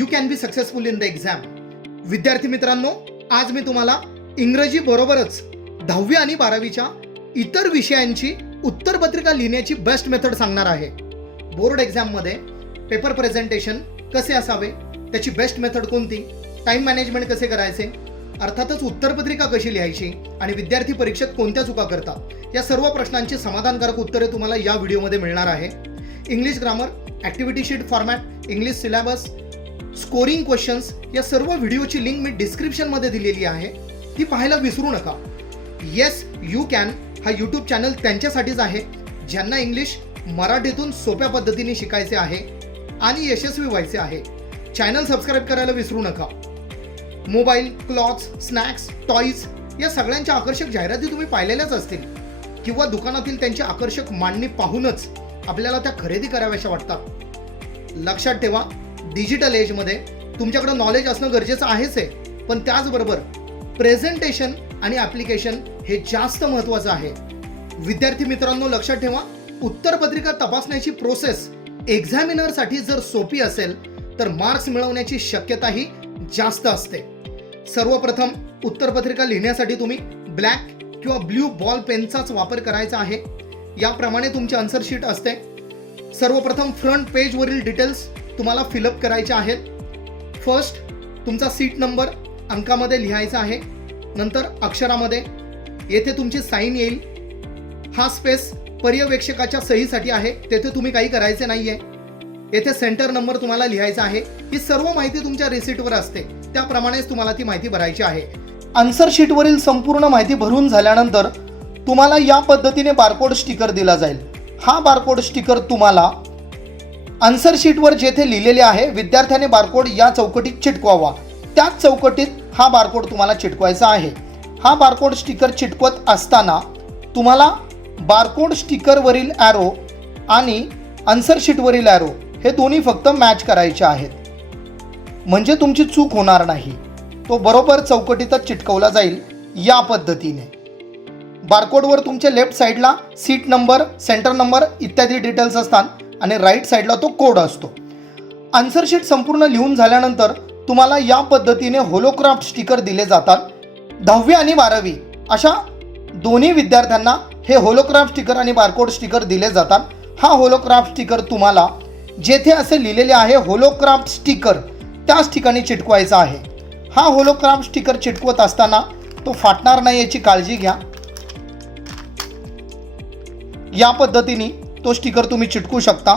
You can be successful in the exam. विद्यार्थी मित्रांनो, आज मी तुम्हाला इंग्रजी बरोबरच 10वी आणि 12वीच्या इतर विषयांची उत्तरपत्रिका लिहिण्याची बेस्ट मेथड सांगणार आहे. बोर्ड एक्झाममध्ये पेपर प्रेझेंटेशन कसे असावे, त्याची बेस्ट मेथड कोणती, टाइम मॅनेजमेंट कसे करायचे, अर्थातच उत्तरपत्रिका कशी लिहायची आणि विद्यार्थी परीक्षेत कोणत्या चुका करतात, या सर्व प्रश्नांची समाधानकारक उत्तरे तुम्हाला या व्हिडिओमध्ये मिळणार आहे. English grammar, activity sheet format, English syllabus, scoring questions या सर्व व्हिडिओची लिंक मी डिस्क्रिप्शनमध्ये दिलेली आहे, ती पाहायला विसरू नका. येस यू कॅन हा यूट्यूब चॅनल त्यांच्यासाठीच आहे ज्यांना इंग्लिश मराठीतून सोप्या पद्धतीने शिकायचे आहे आणि यशस्वी व्हायचे आहे. चॅनल सबस्क्राईब करायला विसरू नका. मोबाईल, क्लॉथ्स, स्नॅक्स, टॉईज या सगळ्यांच्या आकर्षक जाहिराती तुम्ही पाहिलेल्याच असतील किंवा दुकानातील त्यांची आकर्षक मांडणी पाहूनच आपल्याला त्या खरेदी कराव्याशा वाटतात. लक्षात ठेवा, डिजिटल एजमध्ये तुमच्याकडे नॉलेज असणं गरजेचं आहेच आहे, पण त्याचबरोबर प्रेझेंटेशन आणि ॲप्लिकेशन हे जास्त महत्त्वाचं आहे. विद्यार्थी मित्रांनो, लक्षात ठेवा, उत्तरपत्रिका तपासण्याची प्रोसेस एक्झामिनरसाठी जर सोपी असेल तर मार्क्स मिळवण्याची शक्यताही जास्त असते. सर्वप्रथम उत्तरपत्रिका लिहिण्यासाठी तुम्ही ब्लॅक किंवा ब्ल्यू बॉल पेनचाच वापर करायचा आहे. याप्रमाणे तुमची आन्सर शीट असते. सर्वप्रथम फ्रंट पेजवरील डिटेल्स तुम्हाला फिलअप करायचे आहेत. फर्स्ट तुमचा सीट नंबर अंकामध्ये लिहायचा आहे, नंतर अक्षरामध्ये येथे तुमची साईन येईल. हा स्पेस पर्यवेक्षकाच्या सहीसाठी आहे, तेथे तुम्ही काही करायचे नाहीये. येथे सेंटर नंबर तुम्हाला लिहायचा आहे. ही सर्व माहिती तुमच्या रिसिटवर असते, त्याप्रमाणेच तुम्हाला ती माहिती भरायची आहे. आन्सर शीटवरील संपूर्ण माहिती भरून झाल्यानंतर तुम्हाला या पद्धतीने बारकोड स्टिकर दिला जाईल. हा बारकोड स्टिकर तुम्हाला आन्सर शीटवर जेथे लिहिलेले आहे विद्यार्थ्याने बारकोड या चौकटीत चिटकवावा, त्याच चौकटीत हा बारकोड तुम्हाला चिटकवायचा आहे. हा बारकोड स्टिकर चिटकवत असताना तुम्हाला बारकोड स्टिकरवरील ॲरो आणि आन्सर शीटवरील ॲरो हे दोन्ही फक्त मॅच करायचे आहेत, म्हणजे तुमची चूक होणार नाही. तो बरोबर चौकटीतच चिटकवला जाईल. या पद्धतीने बारकोडवर तुमच्या लेफ्ट साईडला सीट नंबर, सेंटर नंबर इत्यादी डिटेल्स असतात आणि राईट साईडला तो कोड असतो. आन्सर शीट संपूर्ण लिहून झाल्यानंतर तुम्हाला या पद्धतीने होलोक्राफ्ट स्टिकर दिले जातात. 10वी आणि 12वी अशा दोन्ही विद्यार्थ्यांना हे होलोक्राफ्ट स्टिकर आणि बारकोड स्टिकर दिले जातात. हा होलोक्राफ्ट स्टिकर तुम्हाला जेथे असे लिहिलेले आहे होलोक्राफ्ट स्टिकर त्याच ठिकाणी चिटकवायचा आहे. हा होलोक्राफ्ट स्टिकर चिटकवत असताना तो फाटणार नाही याची काळजी घ्या. या पद्धतीने तो स्टिकर तुम्ही चिटकवू शकता.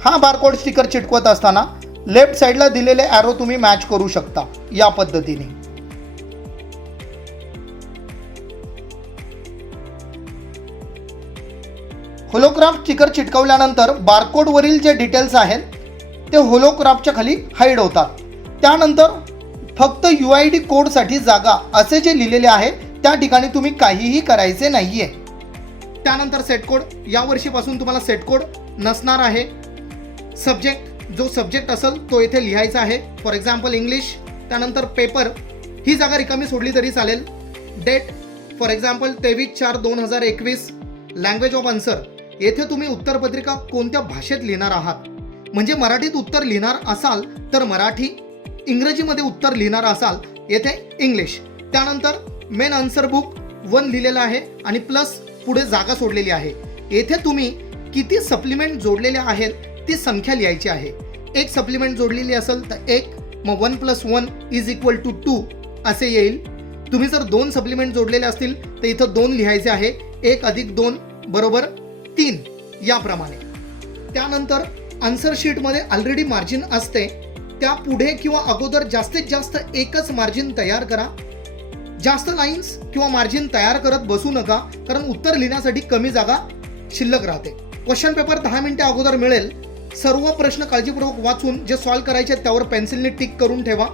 हा बारकोड स्टिकर चिटकवत असताना लेफ्ट साईडला दिलेले ॲरो तुम्ही मॅच करू शकता. या पद्धतीने होलोक्राफ्ट स्टिकर चिटकवल्यानंतर बारकोडवरील जे डिटेल्स आहेत ते होलोक्राफ्टच्या खाली हाईड होतात. त्यानंतर फक्त UID कोडसाठी जागा असे जे लिहिलेले आहे त्या ठिकाणी तुम्ही काहीही करायचे नाहीये. त्यानंतर सेट कोड, यावर्षीपासून तुम्हाला सेट कोड नसणार आहे. सब्जेक्ट, जो सब्जेक्ट असेल तो इथे लिहायचा आहे. For example English. त्यानंतर पेपर, ही जागा रिकामी सोडली तरी चालेल. Date, for example 23/4/2021. Language of answer, येथे तुम्ही उत्तरपत्रिका कोणत्या भाषेत लिहिणार आहात, म्हणजे मराठीत उत्तर लिहिणार असाल तर मराठी, इंग्रजीमध्ये उत्तर लिहिणार असाल येथे इंग्लिश. त्यानंतर मेन आन्सर बुक 1 लिहिलेलं आहे आणि प्लस पुढे जागा सोडलेली आहे. येथे तुम्ही किती सप्लिमेंट जोडलेल्या आहेत ती संख्या लिहायची आहे. एक सप्लिमेंट जोडलेली असेल तर 1, मग 1 + 1 = 2 असे येईल. तुम्ही जर 2 सप्लिमेंट जोडलेले असतील तर इथं 2 लिहायचे आहे. 1 + 2 = 3 याप्रमाणे. त्यानंतर आन्सर शीटमध्ये ऑलरेडी मार्जिन असते, त्या पुढे किंवा अगोदर जास्तीत जास्त एकच मार्जिन तयार करा. जास्त लाईन्स किंवा मार्जिन तयार करत बसू नका, कारण उत्तर लिहिण्यासाठी कमी जागा शिल्लक राहते. क्वेश्चन पेपर 10 मिनिटे अगोदर मिळेल. सर्व प्रश्न काळजीपूर्वक वाचून जे सॉल्व्ह करायचे त्यावर पेन्सिलने टिक करून ठेवा.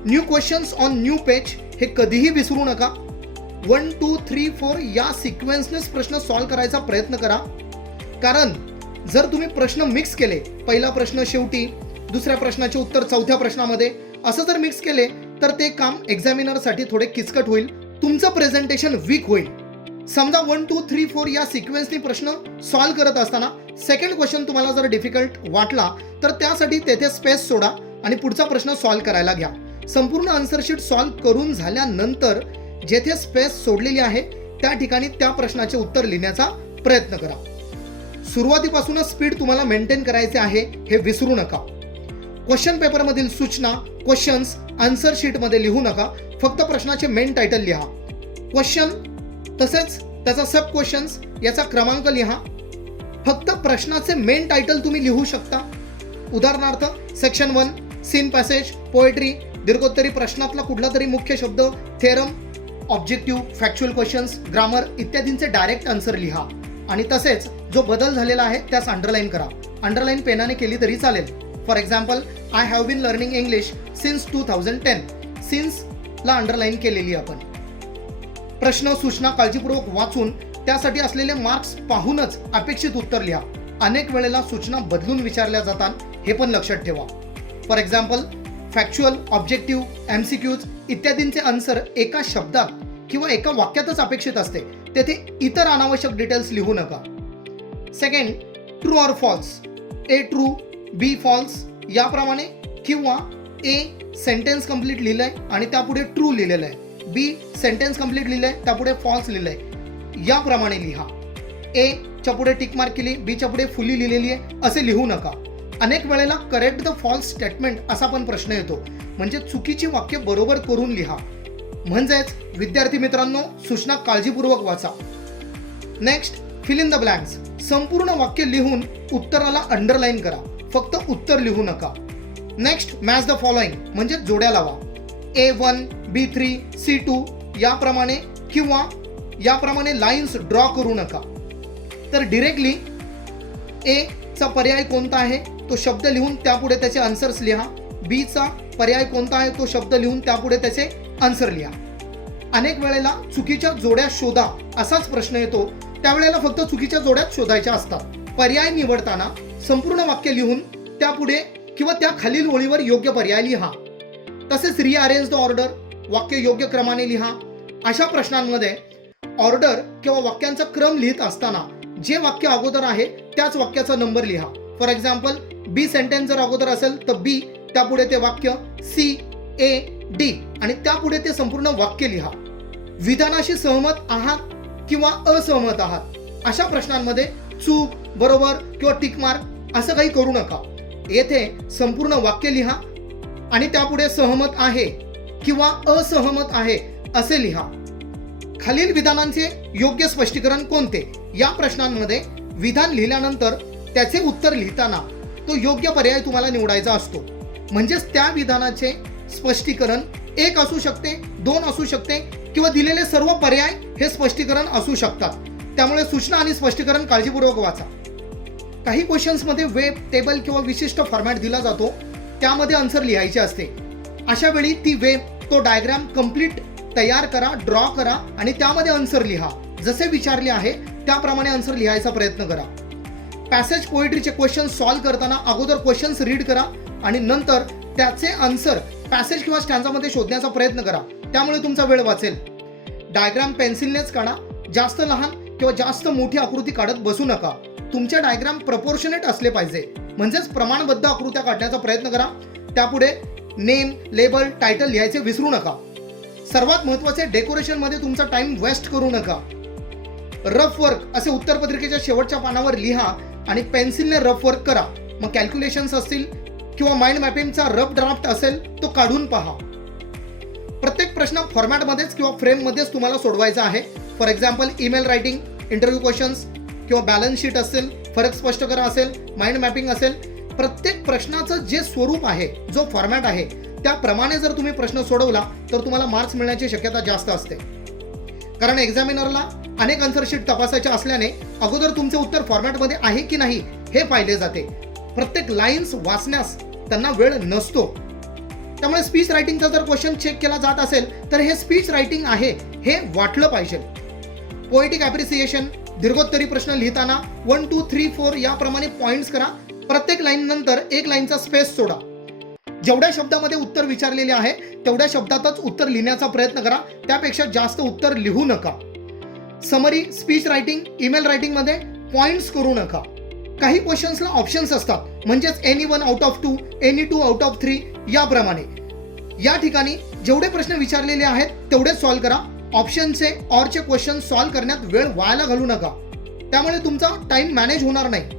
New questions on new page हे कधीही विसरू नका. 1, 2, 3, 4 या सिक्वेन्सनेच प्रश्न सॉल्व्ह करायचा प्रयत्न करा, कारण जर तुम्ही प्रश्न मिक्स केले, पहिला प्रश्न शेवटी, दुसऱ्या प्रश्नाचे उत्तर चौथ्या प्रश्नामध्ये, असं जर मिक्स केले तर ते काम एक्झामिनरसाठी थोडे किचकट होईल, तुमचं प्रेझेंटेशन वीक होईल. समजा 1, 2, 3, 4 या सिक्वेन्सनी प्रश्न सॉल्व्ह करत असताना सेकंड क्वेश्चन तुम्हाला जर डिफिकल्ट वाटला तर त्यासाठी तेथे स्पेस सोडा आणि पुढचा प्रश्न सॉल्व्ह करायला घ्या. संपूर्ण आन्सर शीट सॉल्व्ह करून झाल्यानंतर जेथे स्पेस सोडलेली आहे त्या ठिकाणी त्या प्रश्नाचे उत्तर लिहिण्याचा प्रयत्न करा. सुरुवातीपासूनच स्पीड तुम्हाला मेंटेन करायचे आहे हे विसरू नका. क्वेश्चन पेपरमधील सूचना क्वेश्चन्स आन्सर शीटमध्ये लिहू नका. फक्त प्रश्नाचे मेन टायटल लिहा. क्वेश्चन तसेच त्याचा सब क्वेश्चन्स याचा क्रमांक लिहा. फक्त प्रश्नाचे मेन टायटल तुम्ही लिहू शकता. उदाहरणार्थ सेक्शन 1 सीन पॅसेज पोएट्री दीर्घोत्तरी प्रश्नातला कुठला तरी मुख्य शब्द theorem objective factual questions grammar इत्यादींचे डायरेक्ट आन्सर लिहा. आणि तसेच जो बदल झालेला आहे त्यास अंडरलाईन करा. अंडरलाईन पेनाने केली तरी चालेल. For example I have been learning English since 2010. सिन्सला अंडरलाईन केलेली आपण. प्रश्न सूचना काळजीपूर्वक वाचून त्यासाठी असलेले मार्क्स पाहूनच अपेक्षित उत्तर लिहा. अनेक वेळेला सूचना बदलून विचारल्या जातात हे पण लक्षात ठेवा. For example factual objective MCQs इत्यादींचे आन्सर एका शब्दात किंवा एका वाक्यातच अपेक्षित असते. तेथे इतर अनावश्यक डिटेल्स लिहू नका. Second, true or false. A true B false याप्रमाणे किंवा A सेंटेन्स कंप्लीट लिहिलंय आणि त्यापुढे ट्रू लिहिलेलं आहे. B सेंटेन्स कंप्लीट लिहिलंय त्यापुढे फॉल्स लिहिलंय. याप्रमाणे लिहा. A च्या पुढे टिक मार्क केली, B च्या पुढे फुली लिहिलेली आहे असे लिहू नका. अनेक वेळेला करेक्ट द फॉल्स स्टेटमेंट असा पण प्रश्न येतो. म्हणजे चुकीची वाक्य बरोबर करून लिहा. म्हणजेच विद्यार्थी मित्रांनो सूचना काळजीपूर्वक वाचा. Next, fill in the blanks. संपूर्ण वाक्य लिहून उत्तराला अंडरलाईन करा. फक्त उत्तर लिहू नका. नेक्स्ट, मॅच द फॉलोइंग म्हणजे जोड्या लावा. A1 B3 C2 याप्रमाणे किंवा याप्रमाणे लाईन्स ड्रॉ करू नका. तर डिरेक्टली A चा पर्याय कोणता आहे तो शब्द लिहून त्यापुढे त्याचे आन्सर्स लिहा. B चा पर्याय कोणता आहे तो शब्द लिहून त्यापुढे त्याचे आन्सर लिहा. अनेक वेळेला चुकीच्या जोड्या शोधा असाच प्रश्न येतो. त्यावेळेला फक्त चुकीच्या जोड्याच शोधायच्या असतात. पर्याय निवडताना संपूर्ण वाक्य लिहून त्यापुढे किंवा त्या खालील ओळीवर योग्य पर्याय लिहा. तसेच रिअरेंज द ऑर्डर वाक्य योग्य क्रमाने लिहा. अशा प्रश्नांमध्ये ऑर्डर किंवा वाक्यांचा क्रम लिहित असताना जे वाक्य अगोदर आहे त्याच वाक्याचा नंबर लिहा. फॉर एक्झाम्पल B सेंटेन्स जर अगोदर असेल तर B त्यापुढे ते वाक्य C A D आणि त्यापुढे ते संपूर्ण वाक्य लिहा. विधानाशी सहमत आहात किंवा असहमत आहात अशा प्रश्नांमध्ये चूक बरोबर किंवा टिक मार्क असं काही करू नका. येथे संपूर्ण वाक्य लिहा आणि त्यापुढे सहमत आहे किंवा असहमत आहे असे लिहा. खालील विधानांचे योग्य स्पष्टीकरण कोणते या प्रश्नांमध्ये विधान लिहिल्यानंतर त्याचे उत्तर लिहिताना तो योग्य पर्याय तुम्हाला निवडायचा असतो. म्हणजेच त्या विधानाचे स्पष्टीकरण 1 असू शकते, 2 असू शकते किंवा दिलेले सर्व पर्याय हे स्पष्टीकरण असू शकतात. त्यामुळे सूचना आणि स्पष्टीकरण काळजीपूर्वक वाचा. काही क्वेश्चन्समध्ये वेब टेबल किंवा विशिष्ट फॉर्मॅट दिला जातो त्यामध्ये आन्सर लिहायचे असते. अशा वेळी ती वेब तो डायग्राम कंप्लीट तयार करा, ड्रॉ करा आणि त्यामध्ये आन्सर लिहा. जसे विचारले आहे त्याप्रमाणे आन्सर लिहायचा प्रयत्न करा. पॅसेज पोएट्रीचे क्वेश्चन सॉल्व्ह करताना अगोदर क्वेश्चन्स रीड करा आणि नंतर त्याचे आन्सर पॅसेज किंवा स्टॅन्झामध्ये शोधण्याचा प्रयत्न करा. त्यामुळे तुमचा वेळ वाचेल. डायग्राम पेन्सिलनेच काढा. जास्त लहान किंवा जास्त मोठी आकृती काढत बसू नका. तुमचे डायग्राम प्रपोर्शनेट असले पाहिजे. म्हणजेच प्रमाणबद्ध आकृत्या काढण्याचा प्रयत्न करा. त्यापुढे नेम लेबल टायटल लिहायचे विसरू नका. सर्वात महत्त्वाचे डेकोरेशनमध्ये तुमचा टाइम वेस्ट करू नका. रफ वर्क असे उत्तरपत्रिकेच्या शेवटच्या पानावर लिहा आणि पेन्सिलने रफ वर्क करा. मग कॅल्क्युलेशन्स असतील किंवा माइंड मॅपिंगचा रफ ड्राफ्ट असेल तो काढून पहा. प्रत्येक प्रश्न फॉर्मॅटमध्येच किंवा फ्रेममध्येच तुम्हाला सोडवायचा आहे. For example email writing, interview questions किंवा बॅलन्स शीट असेल, फरक स्पष्ट करा असेल, माइंड मॅपिंग असेल. प्रत्येक प्रश्नाचं जे स्वरूप आहे, जो फॉर्मॅट आहे त्याप्रमाणे जर तुम्ही प्रश्न सोडवला तर तुम्हाला मार्क्स मिळण्याची शक्यता जास्त असते. कारण एक्झामिनरला अनेक आन्सर शीट तपासायचे असल्याने अगोदर तुमचे उत्तर फॉर्मॅटमध्ये आहे की नाही हे पाहिले जाते. प्रत्येक लाईन्स वाचण्यास त्यांना वेळ नसतो. त्यामुळे स्पीच रायटिंगचा जर क्वेश्चन चेक केला जात असेल तर हे स्पीच रायटिंग आहे हे वाटलं पाहिजे. पोएटिक ॲप्रिसिएशन दीर्घोत्तरी प्रश्न लिहिताना 1 2 3 4 याप्रमाणे पॉइंट्स करा. प्रत्येक लाईन नंतर एक लाईनचा स्पेस सोडा. जेवढ्या शब्दामध्ये उत्तर विचारलेले आहे तेवढ्या शब्दातच उत्तर लिहिण्याचा प्रयत्न करा. त्यापेक्षा जास्त उत्तर लिहू नका. समरी स्पीच रायटिंग ईमेल रायटिंगमध्ये पॉइंट्स करू नका. काही क्वेश्चन्सला ऑप्शन्स असतात, म्हणजेच any 1 out of 2, any 2 out of 3 याप्रमाणे. या ठिकाणी जेवढे प्रश्न विचारलेले आहेत तेवढेच सॉल्व्ह करा. ऑप्शनचे ऑरचे क्वेश्चन सॉल्व्ह करण्यात वेळ वायाला घालू नका, त्यामुळे तुमचा टाइम मॅनेज होणार नाही.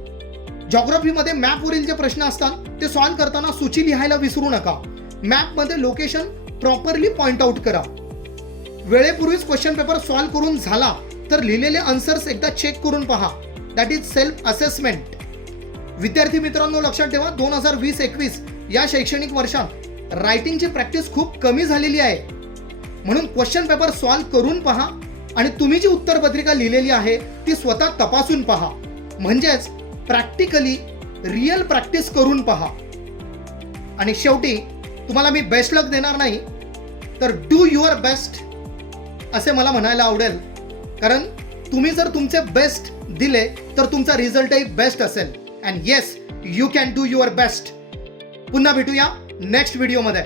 जॉग्राफीमध्ये मॅपवरील जे प्रश्न असतात ते सॉल्व्ह करताना सूची लिहायला विसरू नका. मॅपमध्ये लोकेशन प्रॉपरली पॉइंट आउट करा. वेळेपूर्वीच क्वेश्चन पेपर सॉल्व्ह करून झाला तर लिहिलेले आन्सर्स एकदा चेक करून पहा. That is self assessment. विद्यार्थी मित्रांनो, लक्षात ठेवा, 2020-21 या शैक्षणिक वर्षात रायटिंगची प्रॅक्टिस खूप कमी झालेली आहे. म्हणून क्वेश्चन पेपर सॉल्व्ह करून पहा आणि तुम्ही जी उत्तरपत्रिका लिहिलेली आहे ती स्वतः तपासून पहा. म्हणजेच प्रॅक्टिकली रिअल प्रॅक्टिस करून पहा. आणि शेवटी तुम्हाला मी बेस्ट लक देणार नाही, तर डू युअर बेस्ट असे मला म्हणायला आवडेल. कारण तुम्ही जर तुमचे बेस्ट दिले तर तुमचा रिझल्टही बेस्ट असेल. And yes, you can do your best. पुन्हा भेटूया नेक्स्ट व्हिडिओमध्ये.